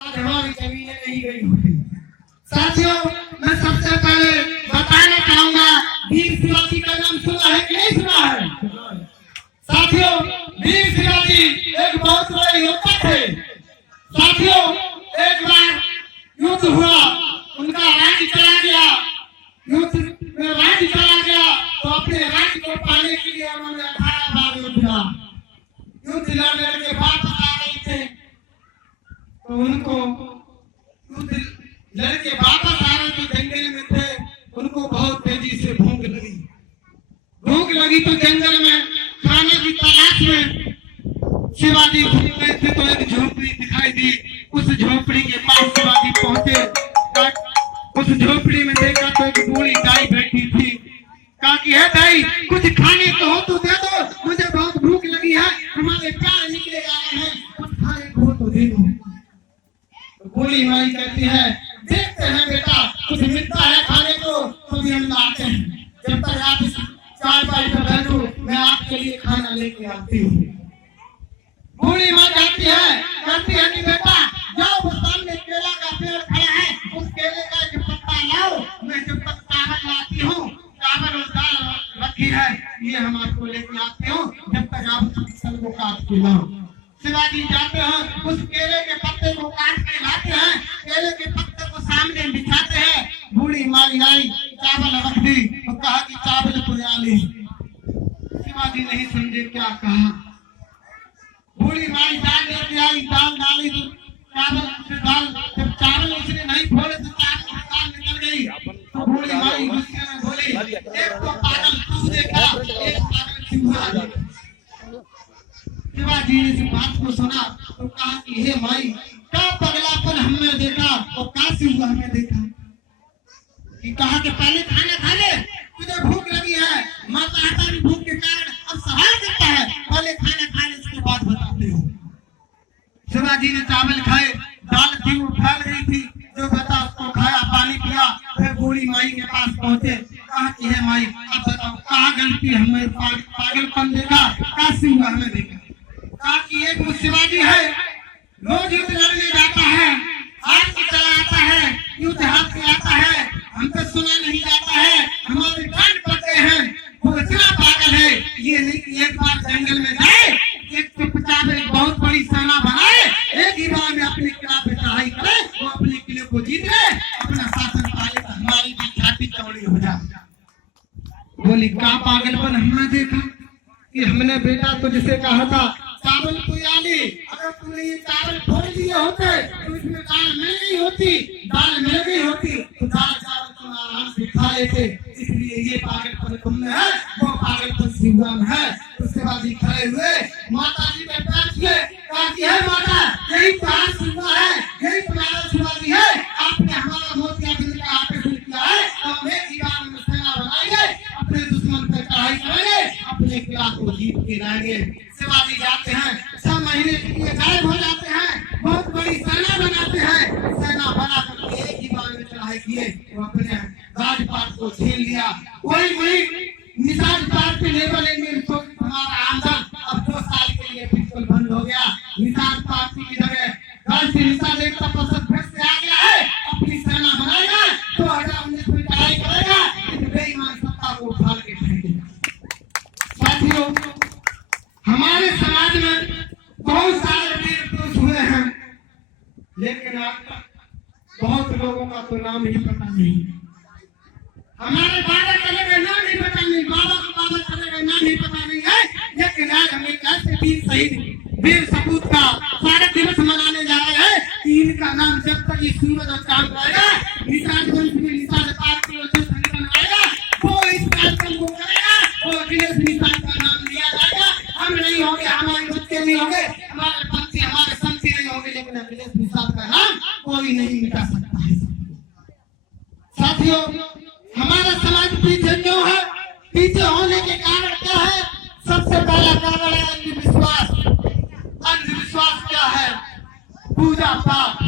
हमारी जमीनें नहीं गई होती। साथियों, मैं सबसे पहले बताना चाहूंगा, वीर शिवाजी का नाम सुना है कि नहीं सुना है? साथियों, वीर शिवाजी एक बहुत बड़े योद्धा थे। साथियों, एक बार युद्ध हुआ, उनका राज्य चला गया, युद्ध में राज्य चला गया, तो अपने राज्य को पाने के लिए उन्होंने 18 बार युद्ध लड़ा। युद्ध लड़ने के बाद आ रहे थे, तो उनको युद्ध लड़के वापस आ रहे थे, जंगल में थे, उनको बहुत तेजी से भूख लगी। भूख लगी तो जंगल में खाने की तलाश में शिवाजी घूम रहे थे, तो एक झोपड़ी दिखाई दी। उस झोपड़ी के पास शिवाजी पहुंचे। उस झोपड़ी में देखा तो एक बूढ़ी गाय बैठी थी। कहा कि है भाई, कुछ खाने को हो तो दे दो, मुझे बहुत भूख लगी है, हमारे प्यार निकले जा रहे हैं, कुछ खाने को हो तो दे दो। बूढ़ी माई कहती है, देखते हैं बेटा, कुछ मिलता है खाने को तो भी हम लाते हैं, जब तक आप इस चारपाई पर बैठो मैं आपके लिए खाना लेके आती हूँ। बूढ़ी माँ कहती है कि बेटा जाओ, वो सामने केला का पेड़ खड़ा है, उस केले का एक पत्ता लाओ, मैं जब तक चावल लाती हूँ, चावल और दाल रखी है, ये हम आपको लेके आती हूँ, जब तक आप फसल को काट के लाओ। शिवाजी जाते हैं, उस केले के पत्ते को काट के लाते हैं, केले के पत्ते को सामने बिछाते हैं। बूढ़ी माई आई, चावल रख दी और कहा कि चावल को डाली। शिवाजी नहीं समझे क्या कहा। बूढ़ी माई दाल लेके आई, दाल डाली तो चावल से दाल, जब चावल उसने नहीं खोले तो चावल से दाल निकल गई। तो बूढ़ी माई गुस्से में बोली, एक तो पागल तू देखा, एक पागल सिंहा देखा। शिवाजी ने इस बात को सुना तो कहा कि हे माई, क्या पगलापन हमने देखा और क्या सिंह हमने देखा। कि कहा कि पहले खाना खा ले, तुझे भूख लगी है, माता आता भी भूख के कारण अब सवाल करता है, पहले खाना खा ले, उसके बाद बताते हो। शिवाजी ने चावल खाए, दाल थी वो फैल गई थी, जो बता उसको खाया, पानी पिया, फिर बूढ़ी माई के पास पहुंचे। कहा कि हे माई, अब बताओ कहाँ गलती हमें, पागलपन देखा, क्या सिंह हमें देखा। कहा कि एक वो शिवाजी है, रोज युद्ध लड़ने जाता है, हाथ से चला आता है, युद्ध हाथ से आता है, हमको सुना नहीं जाता है, हमारे कान पड़ते हैं, वो इतना पागल है, ये नहीं कि एक बार जंगल में जाए, एक चुपचाप एक बहुत बड़ी सेना बनाए, एक ही बार में अपने किला पे चढ़ाई करे, वो अपने किले को जीत ले, अपना शासन पाले, तो हमारी भी छाती चौड़ी हो जाए। बोली क्या पागलपन हमने देखा कि हमने बेटा तुझसे कहा था चावल को डाली, अगर तुमने ये चावल फोड़ दिए होते तो इसमें दाल मिल गई होती, दाल मिल गई होती तो दाल चावल तुम आराम से खा लेते। इसलिए ये पागलपन तुमने है, वो पागलपन सिंहा में है। तो शिवाजी खड़े हुए, माता जी ने प्यार किए, कहा कि है माता, यही तुम्हारा सिंहा है, यही तुम्हारा शिवाजी है, आपने हमारा मोतियाबिंद का आकर्षण किया है, हम एक ही बार में सेना बनाएंगे, अपने दुश्मन पर चढ़ाई करेंगे, अपने किला को जीत के लाएंगे। शिवाजी जाते हैं, 6 महीने के लिए गायब हो जाते हैं, बहुत बड़ी सेना बनाते हैं, सेना बना करके एक ही बार में चढ़ाई किए, वो अपने राजपाट को छीन लिया। वही निषाद पाट पे लेवल तो हमारा आमदन अब 2 साल के लिए बिल्कुल बंद हो गया। निषाद पाट की जगह घर से निषाद एक तपस्या फिर से आ गया है, अपनी सेना बनाएगा, 2019 में चढ़ाई करेगा, इस बेईमान सत्ता को उखाड़ के फेंकेगा। साथियों, हमारे समाज में बहुत सारे वीर पुरुष हुए हैं, लेकिन आज तक बहुत लोगों का तो नाम ही पता नहीं। हमारे बाबा चले गए, नाम नहीं पता नहीं, बाबा चले गए, नाम नहीं पता नहीं है, लेकिन आज हम एक ऐसे वीर शहीद, वीर सपूत का स्वागत दिवस मनाने जा रहे हैं कि इनका नाम जब तक ये सूरज और चांद रहेगा, निषाद वंश में निषाद पाट के जो संगठन आएगा, वो इस कार्यक्रम को करेगा, वो अखिलेश निषाद का नाम लिया जाएगा। हम नहीं होंगे, हमारे बच्चे नहीं होंगे, हमारे पंथी, हमारे संथी नहीं होंगे, लेकिन अखिलेश निषाद का नाम कोई नहीं मिटा सकता है। साथियों, हमारा समाज पीछे क्यों है? पीछे होने के कारण क्या है? सबसे पहला कारण है अंधविश्वास। अंधविश्वास क्या है? पूजा पाठ।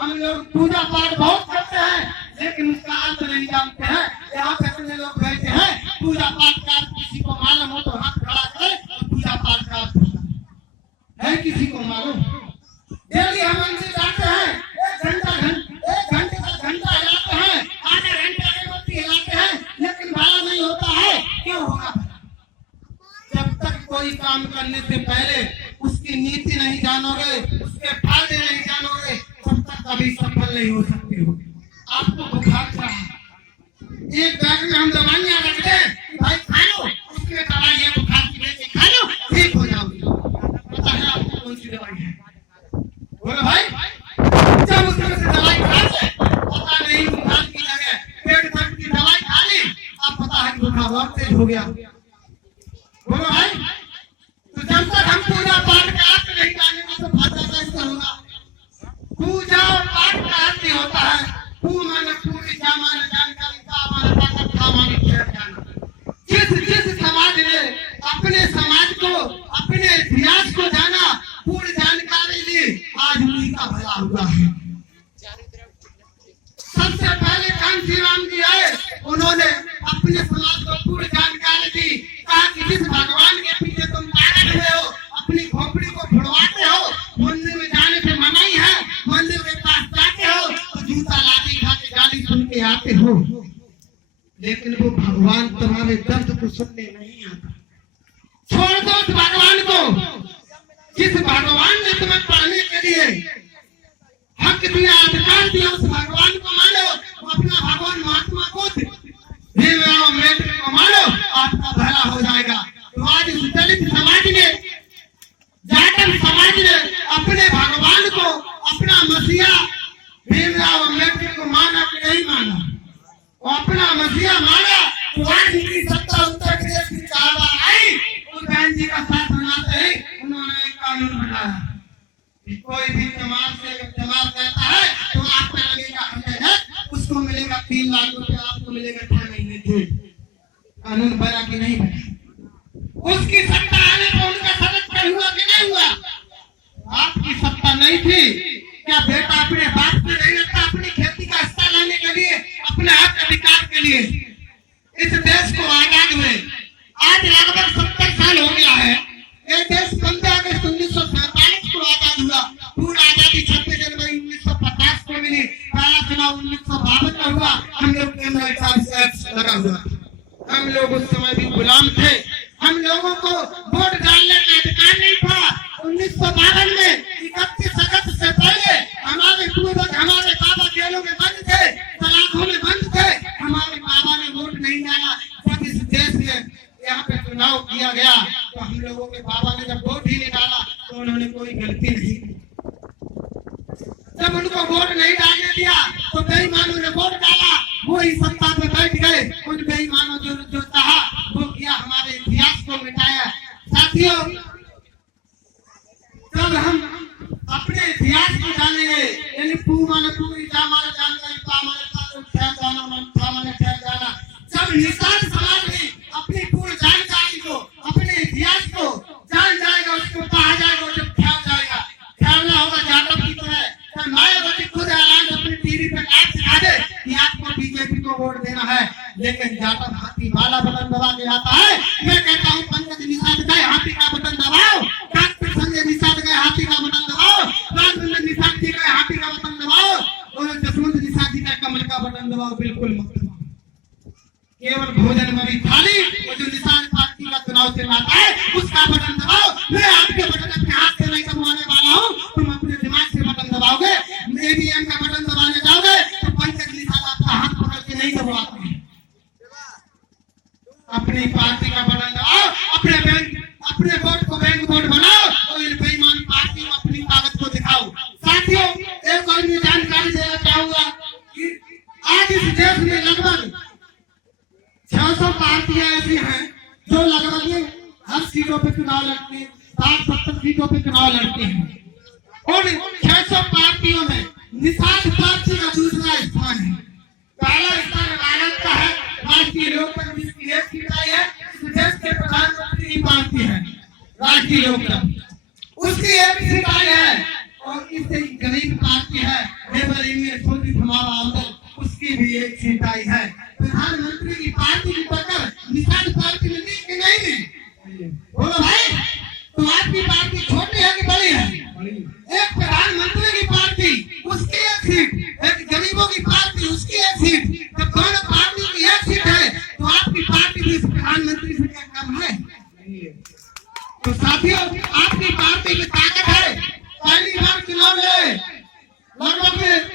हम लोग पूजा पाठ बहुत करते हैं, लेकिन उसका अर्थ नहीं जानते हैं। यहाँ पे कितने लोग बैठे हैं, पूजा पाठ का किसी को मालूम हो तो हाथ खड़ा करे, पूजा पाठ का है किसी को मालूम? डेली हम मंदिर जाते हैं, नहीं हो सकते हो। आपको बुखार चढ़ा, एक बैग में हम दवाइयां रख दें कि भाई खा लो, उसमें दवाई है बुखार की, लेके खा लो ठीक हो जाओगे। पता है आपको कौन सी दवाई है? बोलो भाई, जब उसमें से दवाई खा ले, पता नहीं बुखार की जगह पेट दर्द की दवाई खा ली, अब पता है बुखार और तेज हो गया। बोलो भाई, तो जब तक हम पूजा पाठ का अर्थ नहीं जानेंगे तो फायदा कैसे होगा? पूजा और पाठ का अर्थ ही होता है पू माने पूरी, जा माने जानकारी, का माने ताकत, खा माने खेल जाना। जिस समाज ने अपने समाज को, अपने इतिहास को जाना, पूरी जानकारी ली, आज उन्हीं का भला हुआ है। सबसे पहले कांसी राम जी आए, उन्होंने अपने समाज को पूरी जानकारी दी, कहा कि जिस भगवान के पीछे तुम पागल हुए हो, अपनी खोपड़ी को फुड़वाते हो, मंदिर में जाने से मनाही है, मंदिर के पास जाते हो तो जूता लाठी खा के गाली सुन के आते हो, लेकिन वो भगवान तुम्हारे दर्द को सुनने नहीं आता। छोड़ दो उस भगवान को, जिस भगवान ने तुम्हें पढ़ने के लिए हक दिया, अधिकार दिया, उस भगवान को मानो। अपना भगवान महात्मा बुद्ध, भीमराव अम्बेडकर को मानो, आपका भला हो जाएगा। तो आज इस दलित समाज ने, जाटव समाज ने अपने भगवान को, अपना मसीहा भीमराव अम्बेडकर को माना कि नहीं माना? और अपना मसीहा माना तो आज इनकी सत्ता उत्तर प्रदेश की कारवां आई, उस बहन जी का साथ बनाते ही उन्होंने एक कानून बनाया, कोई भी जमात से जमात करता है तो आपको लगेगा 100, उसको मिलेगा 3 लाख रुपया, आपको मिलेगा 6 महीने जेल। कानून बना कि नहीं बना? उसकी सत्ता आने पर उनका संरक्षण हुआ कि नहीं हुआ? आपकी सत्ता नहीं थी क्या? बेटा अपने बाप को नहीं लगता अपनी खेती का हिस्सा लाने के लिए, अपने हक अधिकार के लिए? इस देश को आजाद हुए आज लगभग 70 साल हो गया है। ये देश 15 अगस्त 1947 को आजाद हुआ। पूर्ण आजादी 26 जनवरी 1950 को मिली। पहला चुनाव 1952 में हुआ। हम लोग केंद्र एक्ट लगा हुआ, हम लोग उस समय भी गुलाम थे। हम लोगों को वोट डालने का अधिकार नहीं था। 1952 में 31 अगस्त से पहले हमारे पूर्वज, हमारे बाबा जेलों में बंद थे, सलाखों में बंद थे, हमारे बाबा ने वोट नहीं डाला। जब इस देश में यहाँ पे चुनाव किया गया तो हम लोगों के बाबा ने जब वोट ही नहीं डाला तो उन्होंने कोई गलती नहीं की। जब उनको वोट नहीं डालने दिया तो बेईमानों ने वोट डाला, वो ही सत्ता पे बैठ गए। उन बेईमानों जो चाहा वो किया, हमारे इतिहास को मिटाया। साथियों, जब हम अपने इतिहास को जानेंगे, यानी पू माने पूरी, जा माने जानकारी, पा माने ताकत, ठहर जाना, ठा माने ठहर जाना, जब निषाद समाज में अपनी पूरी जानकारी को, अपने इतिहास को जान जाएगा, उसको कहा जाएगा, जब ठहर जाएगा, ठहरना होगा जाटव की तरह। मायावती खुद ऐलान अपनी टीवी पे लाइव दिखा दे कि आपको बीजेपी को वोट देना है, लेकिन जाटव हाथी वाला बटन दबा के आता है। मैं कहता हूँ पंकज निषाद गए हाथी का बटन दबाओ, डॉक्टर संजय निषाद गए हाथी का बटन दबाओ, राजवंदन निषाद जी गए हाथी का बटन दबाओ, और जसवंत निषाद जी का कमल का बटन दबाओ। बिल्कुल मत दबाओ, केवल भोजन वाली थाली और जो निषाद पार्टी का चुनाव से आता है उसका बटन दबाओ। मैं आपके बटन अपने हाथ से नहीं दबाने वाला हूँ, तुम अपने दिमाग से बटन दबाओगे। ईवीएम का बटन दबाने जाओगे तो पंकज निषाद आपका हाथ पकड़ के नहीं दबाते हैं। अपनी पार्टी का बटन दबाओ, अपने वोट को बैंक वोट बनाओ और इन बेईमान पार्टी में अपनी ताकत को दिखाओ। साथियों, एक और भी जानकारी देना चाहूंगा कि आज इस देश में लगभग 600 पार्टियां ऐसी हैं जो लगभग हर सीटों पे चुनाव लड़ती है, 60-70 सीटों पे चुनाव लड़ती हैं। और 600 पार्टियों में निषाद पार्टी का दूसरा स्थान है। पहला स्थान राजद का है, राष्ट्रीय लोकदल जिसकी एक सीट आई है। इस देश के प्रधानमंत्री की पार्टी है राष्ट्रीय लोकदल, उसकी एक सीट आई है। और इससे गरीब पार्टी है उसकी भी एक सीट आई है। प्रधानमंत्री की पार्टी की टक्कर निषाद पार्टी में ली कि नहीं ली? बोलो भाई, तो आपकी पार्टी छोटी है कि बड़ी है? एक प्रधानमंत्री की पार्टी उसकी एक सीट, एक गरीबों की पार्टी उसकी एक सीट, जब दोनों पार्टी की एक सीट है तो आपकी पार्टी भी प्रधानमंत्री से क्या कम है? तो साथियों, आपकी पार्टी की ताकत है। पहली बार चुनाव में लगभग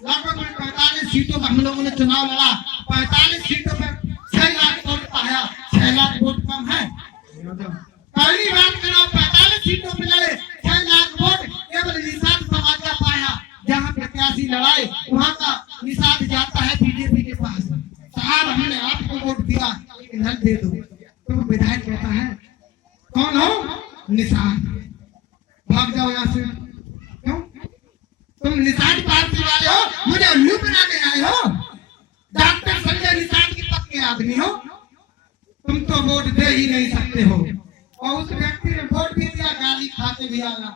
लगभग 45 सीटों पर हम लोगों ने चुनाव लड़ा। 45 सीटों पर 6 लाख वोट पाया। 6 लाख वोट कम है? पहली बार चुनाव 45 सीटों पर लड़े, 6 लाख वोट केवल निषाद समाज का पाया। जहाँ प्रत्याशी लड़ाए वहाँ का निषाद जाता है बीजेपी के पास, साहब हमने आपको वोट दिया, एक नल दे दो। तो विधायक कहता है कौन हो? निषाद। भाग जाओ यहाँ से। क्यों? तुम निषाद पार्टी वाले हो, मुझे उल्लू बनाने आए हो? डॉक्टर संजय निषाद के पक्के आदमी हो, तुम तो वोट दे ही नहीं सकते हो। और उस व्यक्ति ने वोट भी दिया, गाली खाते भी आया।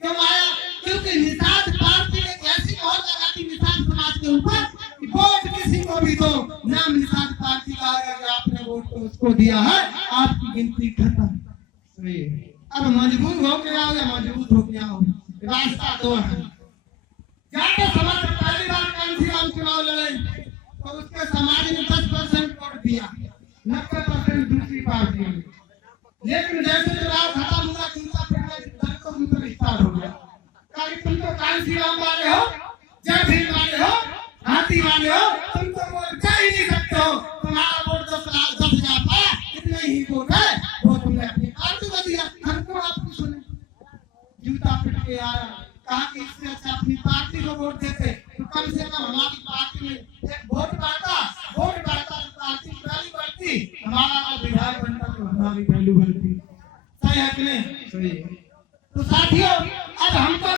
क्यों आया? क्योंकि निषाद पार्टी ने ऐसी मोहर लगा दी निषाद समाज के ऊपर कि वोट किसी को भी दो, नाम निषाद पार्टी का आएगा, आपने वोट तो उसको दिया है, आपकी गिनती खत्म। अब मजबूर हो के आओ या मजबूत हो के आओ, रास्ता दो है। जाके समाज पहली बार कांसीराम चुनाव लड़े तो उसके समाज ने 10% वोट दिया, 90% दूसरी पार्टी ने। लेकिन जैसे चुनाव खत्म हुआ, चिंता फिर स्टार्ट हो गया। तुम तो कांसीराम वाले हो, जय भीम वाले हो, हाथी वाले हो, तुम तो वोट जा ही नहीं सकते हो, तुम्हारा वोट 10,000 पाया, इतने ही वोट है, वो तुमने अपनी पार्टी को दिया। हमको आपको सुने जूता पिट के आया, कहा कि इससे अच्छा अपनी पार्टी को वोट देते तो कम से कम हमारी पार्टी में एक वोट बढ़ता तो पार्टी की वैल्यू बढ़ती, हमारा विधायक बनता तो हमारी वैल्यू बढ़ती। सही है कि नहीं? सही है। तो साथियों अब हमको